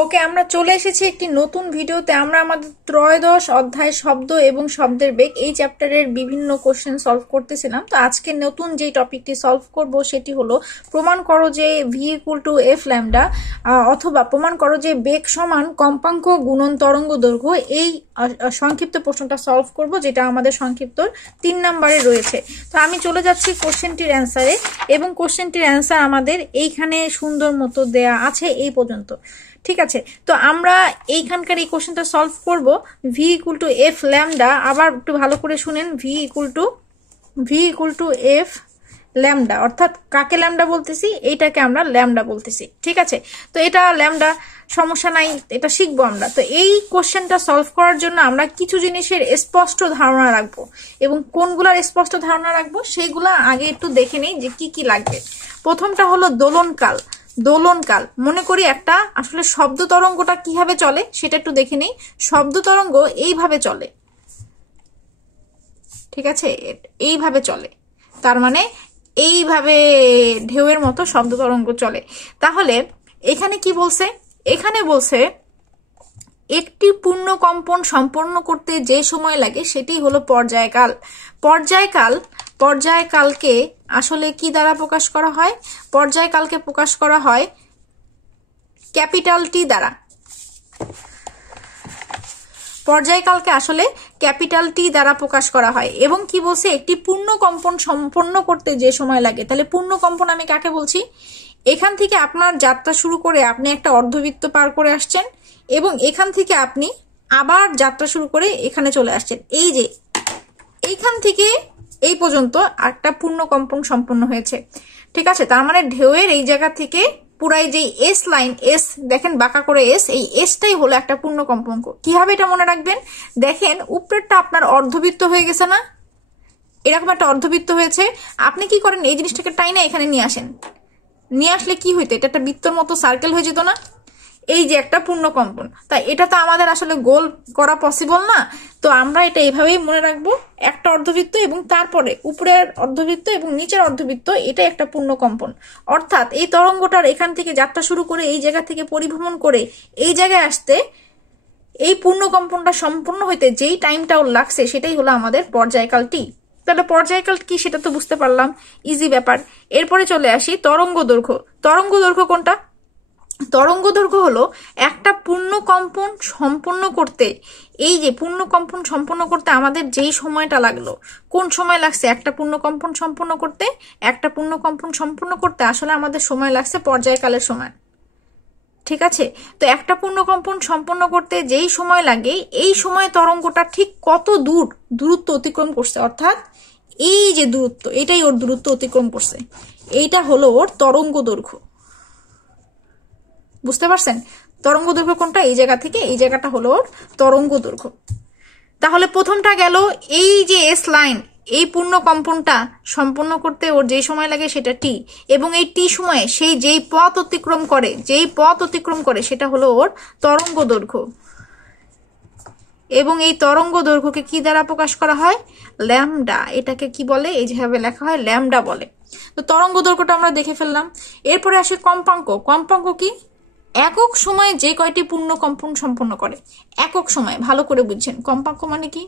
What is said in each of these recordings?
ওকে, আমরা চলে এসেছি একটি নতুন ভিডিওতে। আমরা আমাদের ত্রয়োদশ অধ্যায় শব্দ এবং শব্দের বেগ এই চ্যাপ্টারের বিভিন্ন কোশ্চেন সলভ করতেছিলাম। তো আজকে নতুন যে টপিকটি সলভ করব সেটি হলো প্রমাণ করো যে V equal to F lambda, অথবা প্রমাণ করো যে বেগ সমান কম্পাঙ্ক গুণন তরঙ্গ দৈর্ঘ্য। এই সংক্ষিপ্ত প্রশ্নটা সলভ করব, যেটা আমাদের সংক্ষিপ্ত 3 নম্বরে রয়েছে। তো আমি চলে যাচ্ছি কোশ্চেনটির অ্যান্সারে, এবং কোশ্চেনটির অ্যান্সার আমাদের এইখানে সুন্দর মতো দেয়া আছে এই পর্যন্ত। ঠিক আছে, তো আমরা এইখানকার এই কোশ্চেনটা সলভ করব। V equal to F lambda, আবার একটু ভালো করে শুনেন, V equal to F lambda, অর্থাৎ কাকে ল্যামডা বলতেছি, এইটাকে আমরা ল্যামডা বলতেছি। ঠিক আছে, তো এটা ল্যামডা, সমস্যা নাই, এটা শিখবো আমরা। তো এই কোশ্চেনটা সলভ করার জন্য আমরা কিছু জিনিসের স্পষ্ট ধারণা রাখবো, এবং কোনগুলার স্পষ্ট ধারণা রাখবো সেইগুলা আগে একটু দেখে নেই যে কি কি লাগবে। প্রথমটা হলো দোলনকাল। মনে করি একটা আসলে শব্দ তরঙ্গটা কিভাবে চলে সেটা একটু দেখে নেই। শব্দ তরঙ্গ এইভাবে চলে, ঠিক আছে, এইভাবে চলে, তার মানে এইভাবে ঢেউয়ের মতো শব্দ তরঙ্গ চলে। তাহলে এখানে কি বলছে? এখানে বলছে একটি পূর্ণ কম্পন সম্পন্ন করতে যে সময় লাগে সেটি হলো পর্যায়কাল। পর্যায়কালকে আসলে কি দ্বারা প্রকাশ করা হয়? পর্যায়কালকে প্রকাশ করা হয় ক্যাপিটাল টি দ্বারা। পর্যায়কালকে আসলে ক্যাপিটাল টি দ্বারা প্রকাশ করা হয়। এবং কি বলছে? একটি পূর্ণ কম্পন সম্পন্ন করতে যে সময় লাগে। তাহলে পূর্ণ কম্পন আমি কাকে বলছি? এখান থেকে আপনার যাত্রা শুরু করে আপনি একটা অর্ধবৃত্ত পার করে আসছেন, এবং এখান থেকে আপনি আবার যাত্রা শুরু করে এখানে চলে আসছেন। এই যে এইখান থেকে এই পর্যন্ত একটা পূর্ণ কম্পন সম্পন্ন হয়েছে। ঠিক আছে, তার মানে ঢেউয়ের এই জায়গা থেকে পুরাই যে এস লাইন, এস দেখেন বাঁকা করে এস, এই এসটাই হলো একটা পূর্ণ কম্পাঙ্ক। কিভাবে এটা মনে রাখবেন? দেখেন উপরেরটা আপনার অর্ধবৃত্ত হয়ে গেছে না, এরকম একটা অর্ধবৃত্ত হয়েছে। আপনি কি করেন? এই জিনিসটাকে টাইনা এখানে নিয়ে আসেন। নিয়ে আসলে কি হইতো? এটা একটা বৃত্তর মতো সার্কেল হয়ে যেত না? এই যে একটা পূর্ণ কম্পন। তাই এটা তো আমাদের আসলে গোল করা পসিবল না, তো আমরা এটা এইভাবেই মনে রাখবো, একটা অর্ধবৃত্ত এবং তারপরে উপরের অর্ধবৃত্ত এবং নিচের অর্ধবৃত্ত, এটা একটা পূর্ণ কম্পন। অর্থাৎ এই তরঙ্গটার এখান থেকে যাত্রা শুরু করে এই জায়গা থেকে পরিভ্রমণ করে এই জায়গায় আসতে, এই পূর্ণ কম্পনটা সম্পূর্ণ হইতে যেই টাইমটা ওর লাগছে সেটাই হলো আমাদের পর্যায়কাল টি। তাহলে পর্যায়কাল কি সেটা তো বুঝতে পারলাম, ইজি ব্যাপার। এরপরে চলে আসি তরঙ্গ দৈর্ঘ্য কোনটা? তরঙ্গ দৈর্ঘ্য হলো একটা পূর্ণ কম্পন সম্পন্ন করতে, এই যে পূর্ণ কম্পন সম্পন্ন করতে আমাদের যেই সময়টা লাগলো, কোন সময় লাগছে একটা পূর্ণ কম্পন সম্পন্ন করতে? একটা পূর্ণ কম্পন সম্পন্ন করতে আসলে আমাদের সময় লাগছে পর্যায়কালের সময়। ঠিক আছে, তো একটা পূর্ণ কম্পন সম্পন্ন করতে যেই সময় লাগে, এই সময় তরঙ্গটা ঠিক কত দূরত্ব অতিক্রম করছে, অর্থাৎ এই যে দূরত্ব, এটাই ওর দূরত্ব অতিক্রম করছে, এইটা হলো ওর তরঙ্গ দৈর্ঘ্য। বুঝতে পারছেন? তরঙ্গ দৈর্ঘ্য কোনটা? এই জায়গা থেকে এই জায়গাটা হলো ওর তরঙ্গ দৈর্ঘ্য। তাহলে প্রথমটা গেল, এই যে এস লাইন, এই পূর্ণ কম্পনটা সম্পন্ন করতে ওর যে সময় লাগে সেটা টি, এবং এই টি সময়ে সেই যেই পথ অতিক্রম করে সেটা হলো ওর তরঙ্গ দৈর্ঘ্য। এবং এই তরঙ্গ দৈর্ঘ্যকে কি দ্বারা প্রকাশ করা হয়? ল্যামডা। এটাকে কি বলে? এই যেভাবে লেখা হয় ল্যামডা বলে। তো তরঙ্গ দৈর্ঘ্যটা আমরা দেখে ফেললাম। এরপরে আসে কম্পাঙ্ক কি? একক সময়ে যে কয়টি পূর্ণ কম্পন সম্পন্ন করে। একক সময়, ভালো করে বুঝছেন কম্পাঙ্ক মানে কি?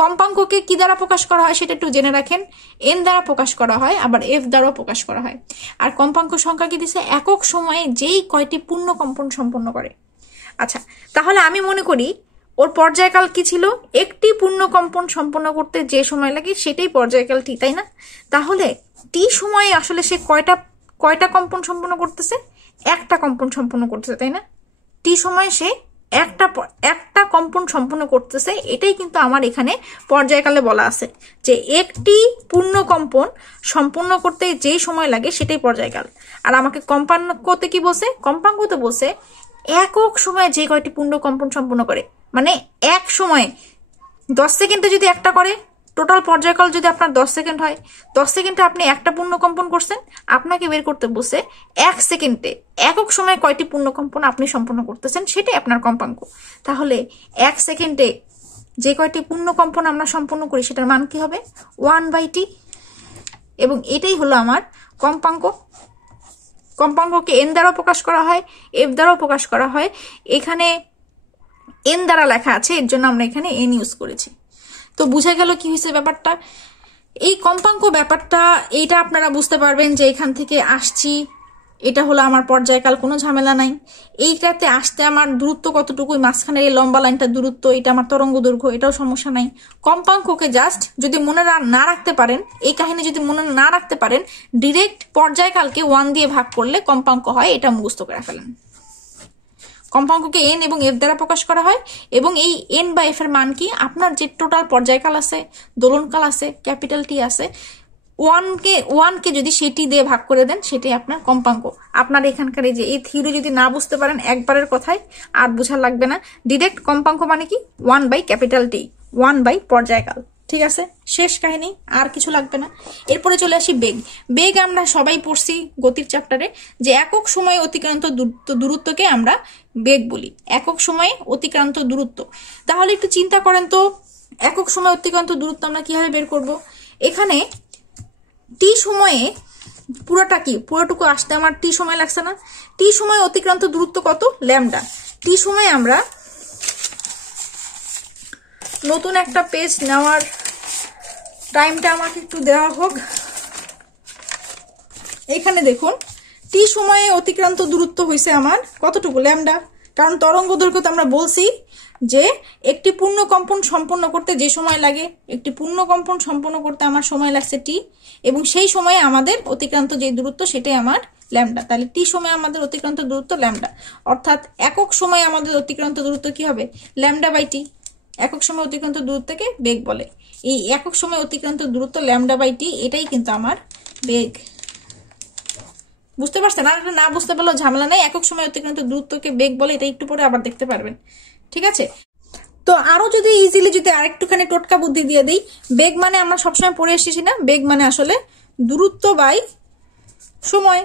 কম্পাঙ্ককে কি দ্বারা প্রকাশ করা হয় সেটা একটু জেনে রাখেন। এন দ্বারা প্রকাশ করা হয়, আবার এফ দ্বারাও প্রকাশ করা হয়। আর কম্পাঙ্ক সংখ্যা কি দিছে? একক সময়ে যেই কয়টি পূর্ণ কম্পন সম্পন্ন করে। আচ্ছা, তাহলে আমি মনে করি ওর পর্যায়কাল কি ছিল? একটি পূর্ণ কম্পন সম্পন্ন করতে যে সময় লাগে সেটাই পর্যায়কাল টি, তাই না? তাহলে টি সময়ে আসলে সে কয়টা কম্পন সম্পন্ন করতেছে? একটা কম্পন সম্পন্ন করতেছে, তাই না? টি সময়ে সে একটা কম্পন সম্পন্ন করতেছে, এটাই কিন্তু আমার এখানে পর্যায়কালে বলা আছে যে একটি পূর্ণ কম্পন সম্পন্ন করতে যেই সময় লাগে সেটাই পর্যায়কাল। আর আমাকে কম্পাঙ্কতে কি বলছে? কম্পাঙ্কতে বলছে একক সময়ে যে কয়টি পূর্ণ কম্পন সম্পন্ন করে, মানে এক সময়ে 10 সেকেন্ডে যদি একটা করে, টোটাল পর্যায়কাল যদি আপনার 10 সেকেন্ড হয়, 10 সেকেন্ডে আপনি একটা পূর্ণ কম্পন করছেন, আপনাকে বের করতে বসে 1 সেকেন্ডে একক সময়ে কয়টি পূর্ণ কম্পন আপনি সম্পন্ন করতেছেন সেটাই আপনার কম্পাঙ্ক। তাহলে 1 সেকেন্ডে যে কয়টি পূর্ণ কম্পন আমরা সম্পন্ন করি সেটার মান কি হবে? 1/t, এবং এটাই হলো আমার কম্পাঙ্ক। কম্পাঙ্ককে এন দ্বারা প্রকাশ করা হয়, এফ দ্বারাও প্রকাশ করা হয়। এখানে এন দ্বারা লেখা আছে, এর জন্য আমরা এখানে এন ইউজ করেছি। তো বুঝা গেল কি হয়েছে ব্যাপারটা। এই কম্পাঙ্ক ব্যাপারটা এইটা আপনারা বুঝতে পারবেন যে এখান থেকে আসছি, এটা হলো আমার পর্যায়কাল, কোনো ঝামেলা নাই। এইটাতে আসতে আমার দূরত্ব কতটুকু, মাঝখানের এই লম্বা লাইনটা দূরত্ব, এটা আমার তরঙ্গ দৈর্ঘ্য, এটাও সমস্যা নাই। কম্পাঙ্ককে জাস্ট যদি মনে না রাখতে পারেন, এই কাহিনী যদি মনে না রাখতে পারেন, ডিরেক্ট পর্যায়কালকে 1 দিয়ে ভাগ করলে কম্পাঙ্ক হয়, এটা মুখস্থ করে ফেলেন। কম্পাঙ্ককে এন এবং এফ দ্বারা প্রকাশ করা হয়, এবং এই এন বা এফ এর মান কি, আপনার যে টোটাল পর্যায়কাল আছে, দোলনকাল আছে, ক্যাপিটাল টি আছে, ওয়ানকে যদি সেটি দিয়ে ভাগ করে দেন, সেটাই আপনার কম্পাঙ্ক। আপনার এখানকার এই যে এই থিওরি যদি না বুঝতে পারেন একবারের কথায়, আর বোঝা লাগবে না। ডিরেক্ট কম্পাঙ্ক মানে কি, 1/T, 1 পর্যায়কাল। ঠিক আছে, শেষ কাহিনী, আর কিছু লাগবে না। এরপরে চলে আসি বেগ। বেগ আমরা সবাই পড়ছি গতির চ্যাপ্টারে, যে একক সময়ে অতিক্রান্ত দূরত্বকে আমরা বেগ বলি। একক সময়ে অতিক্রান্ত দূরত্ব, তাহলে একটু চিন্তা করেন তো, একক সময়ে অতিক্রান্ত দূরত্ব আমরা কিভাবে বের করব। এখানে টি সময়ে পুরোটা কি, পুরোটুকু আসতে আমার টি সময় লাগছে না? টি সময়ে অতিক্রান্ত দূরত্ব কত, ল্যামডা। টি সময়ে আমরা নতুন একটা পেজ নেওয়ার টাইমটা আমাকে একটু দেওয়া হোক। এখানে দেখুন, টি সময়ে অতিক্রান্ত দূরত্ব হয়েছে আমার কতটুকু, ল্যামডা। কারণ তরঙ্গ দৈর্ঘ্য তো আমরা বলছি যে একটি পূর্ণ কম্পন সম্পন্ন করতে যে সময় লাগে, একটি পূর্ণ কম্পন সম্পন্ন করতে আমার সময় লাগছে টি, এবং সেই সময়ে আমাদের অতিক্রান্ত যে দূরত্ব সেটাই আমার ল্যামডা। তাহলে টি সময়ে আমাদের অতিক্রান্ত দূরত্ব ল্যামডা, অর্থাৎ একক সময়ে আমাদের অতিক্রান্ত দূরত্ব কি হবে, ল্যামডা/টি। একক সময় অতিক্রান্ত দূরত্বকে বেগ বলে। এই একক সময় অতিক্রান্ত দূরত্ব ল্যামডা/টি, এটাই কিন্তু আমার বেগ। বুঝতে পারছেন? আর না বুঝতে পারলেও ঝামেলা নেই, একক সময় অতিক্রান্ত দূরত্বকে বেগ বলে, এটা একটু পরে আবার দেখতে পারবেন। ঠিক আছে, তো আরো যদি ইজিলি যদি আরেকটুখানি টোটকা বুদ্ধি দিয়ে দিই, বেগ মানে আমরা সবসময় পড়ে এসেছি না, বেগ মানে আসলে দূরত্ব বাই সময়।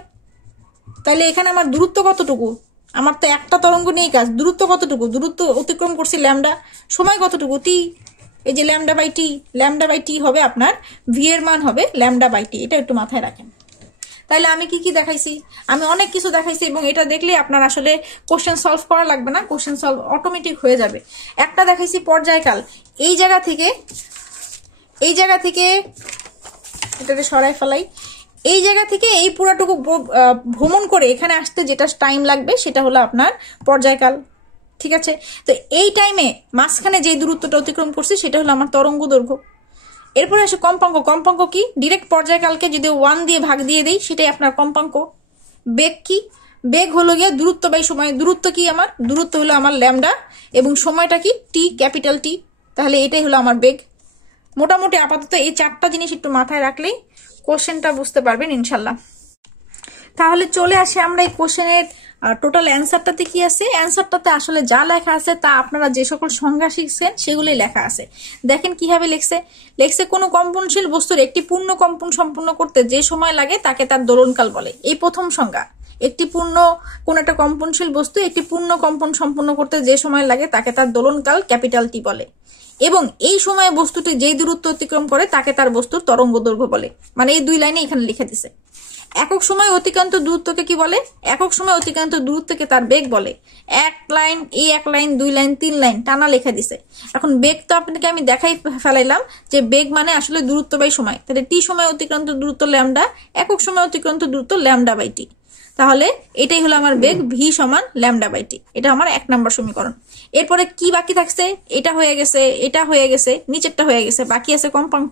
তাহলে এখানে আমার দূরত্ব কতটুকু, আমার তো একটা তরঙ্গ নিয়ে কাজ, দূরত্ব কতটুকু, দূরত্ব অতিক্রম করছি ল্যামডা, সময় কতটুকু টি, এই যে ল্যামডা/টি, ল্যামডা/টি হবে আপনার ভি এর মান হবে ল্যামডা/টি, এটা একটু মাথায় রাখেন। তাহলে আমি কি কি দেখাইছি, আমি অনেক কিছু দেখাইছি, এবং এটা দেখলে আপনার আসলে কোশ্চেন সলভ করা লাগবে না, কোশ্চেন সলভ অটোমেটিক হয়ে যাবে। একটা দেখাইছি পর্যায়কাল, এই জায়গা থেকে এটাকে সরাই ফেলাই, এই জায়গা থেকে এই পুরাটুকু ভ্রমণ করে এখানে আসতে যেটা টাইম লাগবে সেটা হলো আপনার পর্যায়কাল। ঠিক আছে, তো এই টাইমে মাঝখানে যে দূরত্বটা অতিক্রম করছে সেটা হলো আমার তরঙ্গ দৈর্ঘ্য। এরপরে আসে কম্পাঙ্ক। কম্পাঙ্ক কি, ডিরেক্ট পর্যায়কালকে যদি 1 দিয়ে ভাগ দিয়ে দেই সেটাই আপনার কম্পাঙ্ক। বেগ কি, বেগ হলো গিয়ে দূরত্ব বাই সময়। দূরত্ব কি, আমার দূরত্ব হলো আমার ল্যামডা, এবং সময়টা কি টি, ক্যাপিটাল টি। তাহলে এটাই হলো আমার বেগ। মোটামুটি আপাতত এই 4টা জিনিস একটু মাথায় রাখলেই কোশ্চেনটা বুঝতে পারবেন ইনশাল্লাহ। তাহলে চলে আসে আমরা এই কোশ্চেনের টোটাল অ্যান্সারটাতে কি আছে। অ্যান্সারটাতে আসলে যা লেখা আছে তা আপনারা যে সকল সংজ্ঞা শিখছেন সেগুলোই লেখা আছে। দেখেন কিভাবে লেখছে কোনো কম্পনশীল বস্তুর একটি পূর্ণ কম্পন সম্পন্ন করতে যে সময় লাগে তাকে তার দোলনকাল বলে। এই প্রথম সংজ্ঞা, একটি কোন একটা কম্পনশীল বস্তু একটি পূর্ণ কম্পন সম্পন্ন করতে যে সময় লাগে তাকে তার দোলনকাল ক্যাপিটাল টি বলে, এবং এই সময়ে বস্তুটি যেই দূরত্ব অতিক্রম করে তাকে তার বস্তুর তরঙ্গ দৈর্ঘ্য বলে। মানে এই 2 লাইনে এখানে লিখে দিছে। একক সময় অতিক্রান্ত দূরত্বকে কি বলে, একক সময় অতিক্রান্ত দূরত্বকে তার বেগ বলে। এক লাইন, 2 লাইন 3 লাইন টানা লিখে দিছে। এখন বেগ তো আপনাকে আমি দেখাই ফেলাইলাম যে বেগ মানে আসলে দূরত্ব বাই সময়। তাহলে টি সময় অতিক্রান্ত দূরত্ব ল্যামডা, একক সময় অতিক্রান্ত দূরত্ব ল্যামডা/টি। তাহলে এটাই হলো আমার বেগ, ভি সমান ল্যামডা/টি। এটা আমার 1 নম্বর সমীকরণ। এরপরে কি বাকি থাকছে, এটা হয়ে গেছে, নিচেরটা হয়ে গেছে, বাকি আছে কম্পাঙ্ক।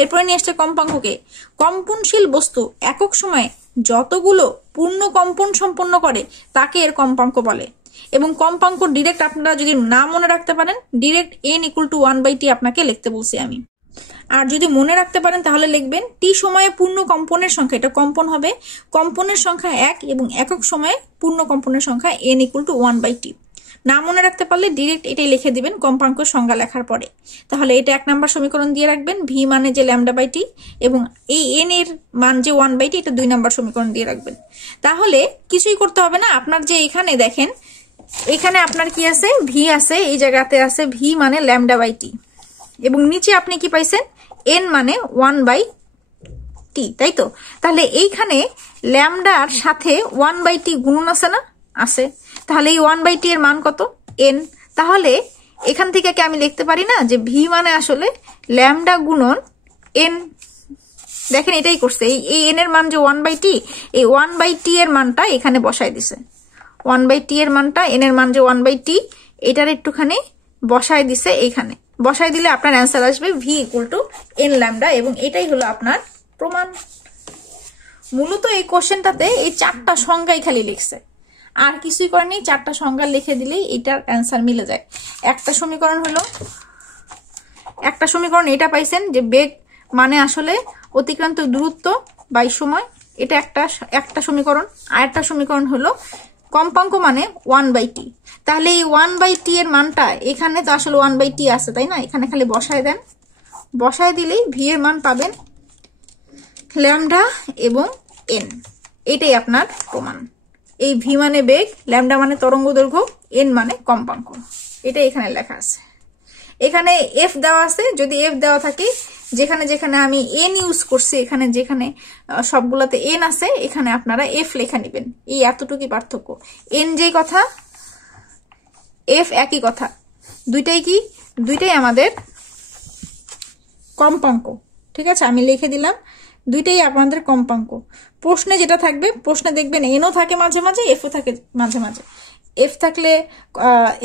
এরপরে নিয়ে আসছে কম্পাঙ্ককে। কম্পনশীল বস্তু একক সময়ে যতগুলো পূর্ণ কম্পন সম্পন্ন করে তাকে এর কম্পাঙ্ক বলে। এবং কম্পাঙ্ক ডিরেক্ট আপনারা যদি না মনে রাখতে পারেন, ডিরেক্ট n = 1/t আপনাকে লিখতে বলছি আমি। আর যদি মনে রাখতে পারেন তাহলে লিখবেন টি সময়ে পূর্ণ কম্পনের সংখ্যা, এটা কম্পন হবে, কম্পনের সংখ্যা 1, এবং একক সময়ে পূর্ণ কম্পনের সংখ্যা n = 1/t। না মনে রাখতে পারলে ডিরেক্ট এটাই লিখে দিবেন কম্পাঙ্ক সংজ্ঞা লেখার পরে। তাহলে এটা 1 নম্বর সমীকরণ দিয়ে রাখবেন, ভি মানে যে ল্যামডা/টি, এবং এই n এর মান যে 1/t, এটা 2 নম্বর সমীকরণ দিয়ে রাখবেন। তাহলে কিছুই করতে হবে না, আপনার যে এখানে দেখেন, এখানে আপনার কি আছে, ভি আছে, এই জায়গাতে আছে ভি মানে ল্যামডা/টি, এবং নিচে আপনি কি পাইছেন, n মানে 1/t, তাই তো? তাহলে এইখানে ল্যামডার সাথে 1/t গুণন আছে না, আছে। তাহলে এই 1/t এর মান কত, n। তাহলে এখান থেকে কি আমি লিখতে পারি না যে ভি মানে আসলে ল্যামডা গুণন n। দেখেন এটাই করছে, এই n এর মান যে 1/t, এই 1/t এর মানটা এখানে বসাই দিছে। 1/t এর মানটা, n এর মান যে 1/t, এটার একটুখানি বসাই দিছে এইখানে। বসাই দিলে আপনার অ্যান্সার আসবে v = n ল্যামডা, এবং এটাই হলো আপনার প্রমাণ। মূলত এই কোশ্চেনটাতে এই 4টা সংজ্ঞাই খালি লিখছে, আর কিছুই করেনি। 4টা সংজ্ঞা লিখে দিলেই এটার অ্যান্সার মিলে যায়। একটা সমীকরণ হলো, একটা সমীকরণ এটা পাইছেন যে বেগ মানে আসলে অতিক্রান্ত দূরত্ব বাই সময়, এটা একটা সমীকরণ। আর একটা সমীকরণ হলো কম্পাঙ্ক মানে 1/t। তাহলে এই 1/t এর মানটা এখানে তো আসলে 1/t আছে, তাই না? এখানে খালি বসায় দেন, বসায় দিলেই ভি এর মান পাবেন ল্যামডা এবং n। এটাই আপনার প্রমাণ। এই ভি মানে বেগ, ল্যামডা মানে তরঙ্গ দৈর্ঘ্য, n মানে কম্পাঙ্ক। এটা এখানে লেখা আছে। এখানে এফ দেওয়া আছে, যদি এফ দেওয়া থাকে, যেখানে যেখানে আমি এন ইউজ করছি, এখানে যেখানে সবগুলোতে এন আছে, এখানে আপনারা এফ লেখা নেবেন। এই এতটুকুই পার্থক্য। এন যে কথা, এফ একই কথা। দুইটাই কি, দুইটাই আমাদের কম্পাঙ্ক। ঠিক আছে, আমি লিখে দিলাম, দুইটাই আপনাদের কম্পাঙ্ক। প্রশ্নে যেটা থাকবে, প্রশ্নে দেখবেন এনও থাকে মাঝে মাঝে, এফও থাকে মাঝে মাঝে। এফ থাকলে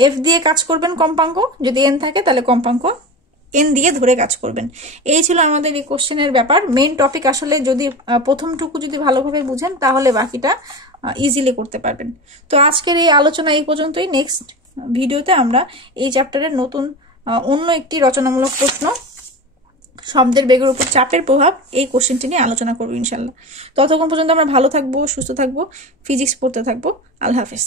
এফ দিয়ে কাজ করবেন কম্পাঙ্ক, যদি এন থাকে তাহলে কম্পাঙ্ক এন দিয়ে ধরে কাজ করবেন। এই ছিল আমাদের এই কোশ্চেনের ব্যাপার। মেইন টপিক আসলে যদি প্রথমটুকু যদি ভালোভাবে বুঝেন তাহলে বাকিটা ইজিলি করতে পারবেন। তো আজকের এই আলোচনা এই পর্যন্তই। নেক্সট ভিডিওতে আমরা এই চ্যাপ্টারের নতুন অন্য একটি রচনামূলক প্রশ্ন, শব্দের বেগের উপর চাপের প্রভাব, এই কোশ্চেনটি নিয়ে আলোচনা করবো ইনশাল্লাহ। ততক্ষণ পর্যন্ত আমরা ভালো থাকবো, সুস্থ থাকবো, ফিজিক্স পড়তে থাকবো। আল্লাহ হাফেজ।